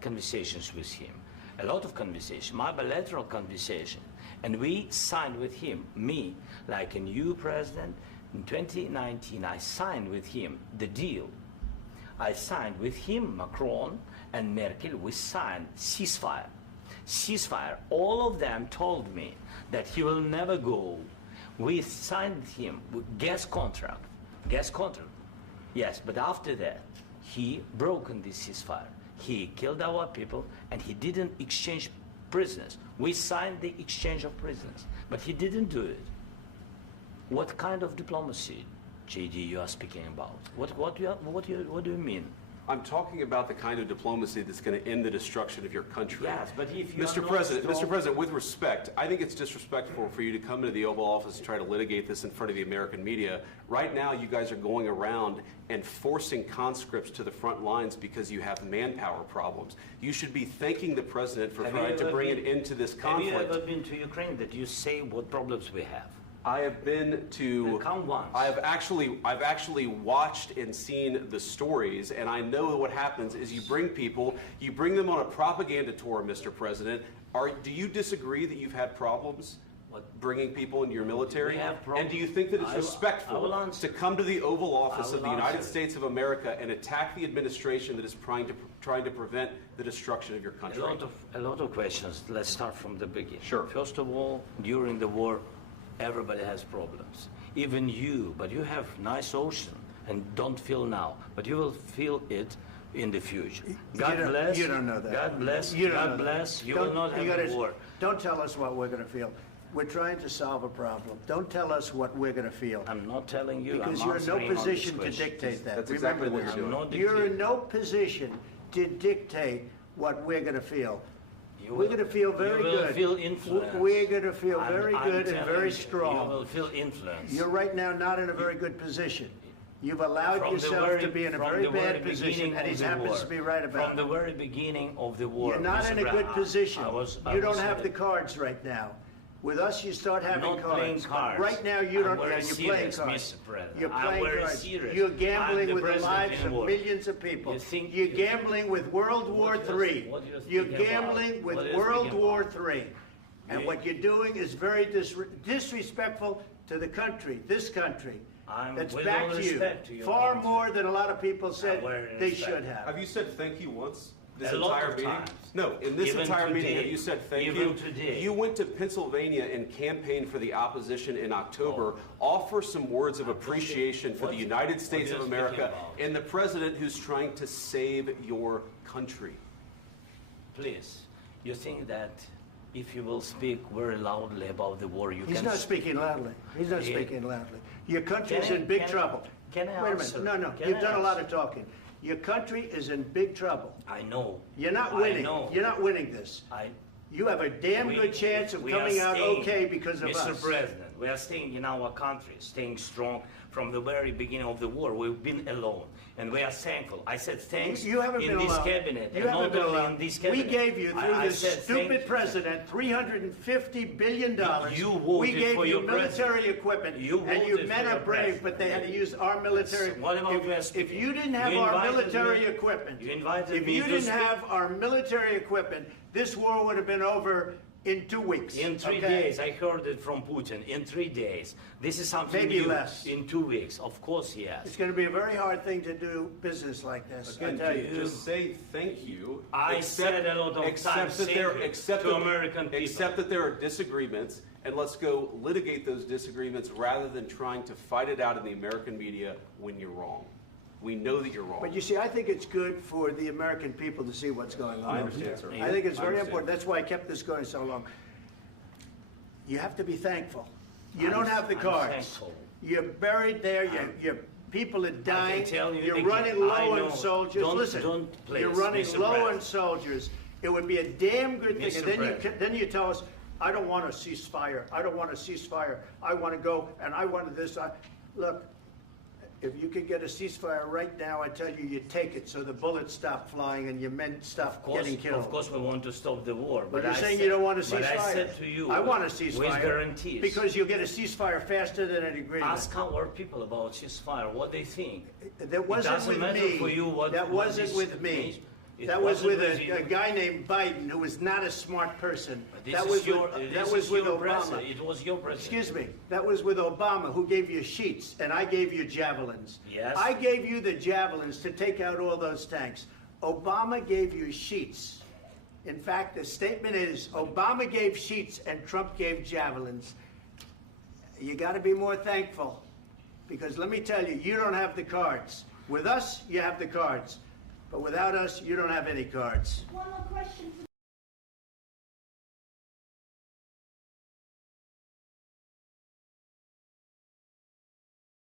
had conversations with him, a lot of conversation, my bilateral conversation, and we signed with him, me, like a new president, in 2019, I signed with him the deal. I signed with him, Macron and Merkel, we signed ceasefire. Ceasefire, all of them told me that he will never go. We signed with him with gas contract, yes, but after that, he broken this ceasefire. He killed our people and he didn't exchange prisoners. We signed the exchange of prisoners, but he didn't do it. What kind of diplomacy, JD, you are speaking about? What do you mean? I'm talking about the kind of diplomacy that's going to end the destruction of your country. Yes, but if you Mr. President, with respect, I think it's disrespectful for you to come into the Oval Office and try to litigate this in front of the American media. Right now, you guys are going around and forcing conscripts to the front lines because you have manpower problems. You should be thanking the President for trying to bring an end to this conflict. Have you ever been to Ukraine that you say what problems we have? I have been to. Come once. I've actually watched and seen the stories, and I know what happens is you bring them on a propaganda tour, Mr. President. Do you disagree that you've had problems bringing people into your military? And do you think that it's respectful to come to the Oval Office of the United States of America and attack the administration that is trying to prevent the destruction of your country? A lot of questions. Let's start from the beginning. Sure. First of all, during the war, everybody has problems, even you, but you have nice ocean and don't feel now, but you will feel it in the future. God bless. You don't know that. God bless. You God bless. You will not have a war. Don't tell us what we're going to feel. We're trying to solve a problem. Don't tell us what we're going to feel. I'm not telling you. Because you're in no position to dictate that. That's exactly what you're doing. You're in no position to dictate what we're going to feel. We're going to feel very good. You will feel influence. We're going to feel very good and very strong. You will feel influence. You're right now not in a very good position. You've allowed yourself to be in a very bad position, and he happens to be right about it. From the very beginning of the war. You're not in a good position. You don't have the cards right now. With us, you start having cards. Playing cards. Right now, you don't. You're playing cards. You're playing cards. You're gambling with the lives of millions of people. You're gambling with World War III. You're gambling with World War III. And what you're doing is very disrespectful to the country, this country. That's back to you. Far more than a lot of people said they should have. Have you said thank you once? This a lot entire of meeting? times. No, in this Even entire today. meeting, have you said thank Even you? today. You went to Pennsylvania and campaigned for the opposition in October. Offer some words of appreciation for the United States of America and the president who's trying to save your country. Please, you think that if you will speak very loudly about the war, you can... He's not speaking loudly. He's not speaking loudly. Your country's in big trouble. Can I Wait a answer? minute. No. You've done a lot of talking. Your country is in big trouble. I know. You're not winning. You're not winning this. You have a damn good chance of coming out okay because of us. Mr. President, we are staying in our country, staying strong from the very beginning of the war. We've been alone, and we are thankful. I said thanks you haven't in been this alone. cabinet. You haven't been alone. In this cabinet. We gave you, through this stupid president, $350 billion. You voted we gave for you your military equipment, and your men are brave, but they had to use our military. What about if you didn't have our military equipment, if you didn't have our military equipment, this war would have been over in 2 weeks. In 3 days. I heard it from Putin. In 3 days. This is something maybe new. Less. In 2 weeks. Of course, yes. It's going to be a very hard thing to do business like this. Again, I tell you. just say thank you. I said a lot of times to American people. Accept that there are disagreements, and let's go litigate those disagreements rather than trying to fight it out in the American media when you're wrong. We know that you're wrong. But you see, I think it's good for the American people to see what's going on. I understand, sir. I think it's very important. That's why I kept this going so long. You have to be thankful. You don't have the cards. Thankful. You're buried there. Your people are dying. You're again, running low on soldiers. Listen, you're running low on soldiers. It would be a damn good thing. And then you tell us, I don't want a ceasefire. I don't want a ceasefire. I want to go, and I want this. Look. If you could get a ceasefire right now, I tell you, you take it so the bullets stop flying and your men stop getting killed. Of course, we want to stop the war. But you're saying you don't want a ceasefire. But I said to you, I want a ceasefire. With guarantees. Because you'll get a ceasefire faster than an agreement. Ask our people about ceasefire, what they think. That wasn't with me. For you what that wasn't with me. That was with a guy named Biden, who was not a smart person. That was with Obama. It was your president. Excuse me. That was with Obama, who gave you sheets, and I gave you javelins. Yes. I gave you the javelins to take out all those tanks. Obama gave you sheets. In fact, the statement is Obama gave sheets and Trump gave javelins. You got to be more thankful, because let me tell you, you don't have the cards. With us, you have the cards. But without us, you don't have any cards. One more question.